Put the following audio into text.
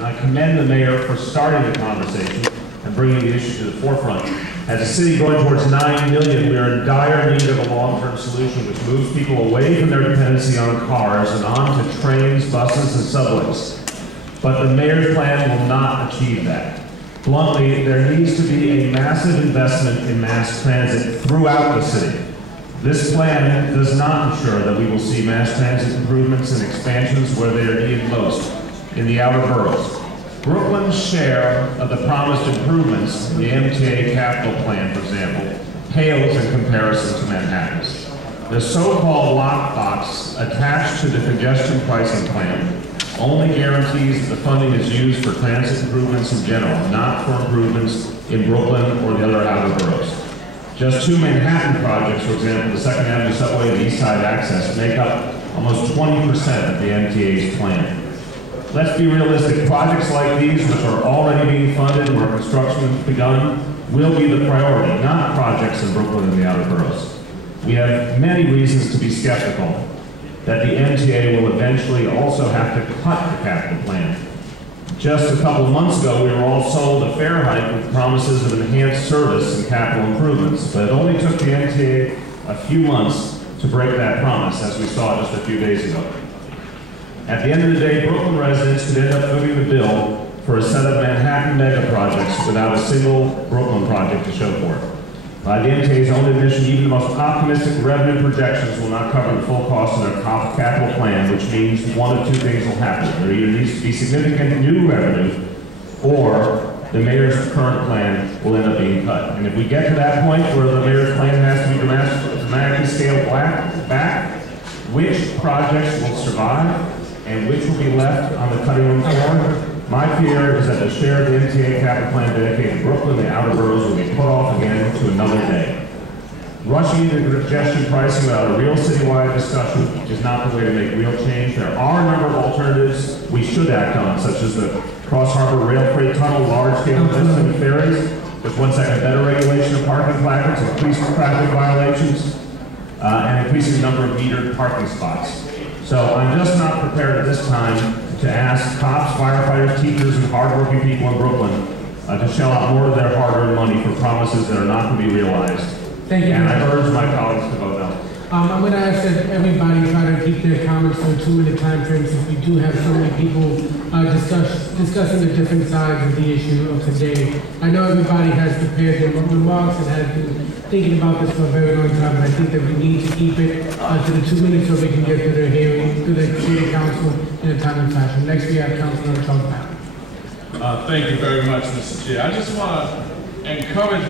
I commend the mayor for starting the conversation and bringing the issue to the forefront. As a city going towards 9 million, we are in dire need of a long-term solution which moves people away from their dependency on cars and on to trains, buses, and subways. But the mayor's plan will not achieve that. Bluntly, there needs to be a massive investment in mass transit throughout the city. This plan does not ensure that we will see mass transit improvements and expansions where they are needed most, in the outer boroughs. Brooklyn's share of the promised improvements in the MTA capital plan, for example, pales in comparison to Manhattan's. The so-called lockbox attached to the congestion pricing plan only guarantees that the funding is used for transit improvements in general, not for improvements in Brooklyn or the other outer boroughs. Just two Manhattan projects, for example, the 2nd Avenue subway and the East Side access, make up almost 20% of the MTA's plan. Let's be realistic. Projects like these, which are already being funded and where construction has begun, will be the priority, not projects in Brooklyn and the outer boroughs. We have many reasons to be skeptical that the MTA will eventually also have to cut the capital plan. Just a couple of months ago, we were all sold a fare hike with promises of enhanced service and capital improvements, but it only took the MTA a few months to break that promise, as we saw just a few days ago. At the end of the day, Brooklyn residents could end up footing the bill for a set of Manhattan mega projects without a single Brooklyn project to show for it. By the MTA's own admission, even the most optimistic revenue projections will not cover the full cost of their capital plan, which means one of two things will happen. There either needs to be significant new revenue, or the mayor's current plan will end up being cut. And if we get to that point where the mayor's plan has to be dramatically scaled back, which projects will survive and which will be left on the cutting room floor? My fear is that the share of the MTA capital plan dedicated to Brooklyn and the outer boroughs will be put off again to another day. Rushing into congestion pricing without a real citywide discussion is not the way to make real change. There are a number of alternatives we should act on, such as the cross-harbor rail freight tunnel, large-scale investment in ferries, which once again better regulation of parking placards, increased traffic violations, and increasing the number of metered parking spots. So I'm just not prepared at this time to ask cops, firefighters, teachers, and hardworking people in Brooklyn to shell out more of their hard-earned money for promises that are not going to be realized. Thank you. And I urge my colleagues to vote no. I'm going to ask that everybody try to keep their comments to a 2-minute time frame, since we do have so many people discussing the different sides of the issue of today. I know everybody has prepared their remarks and has been thinking about this for a very long time, and I think that we need to keep it to the 2 minutes so we can get through the hearing, through the city council in a timely fashion. Next, we have Councilor Charles Brown. Thank you very much, Mr. Chair. I just want to encourage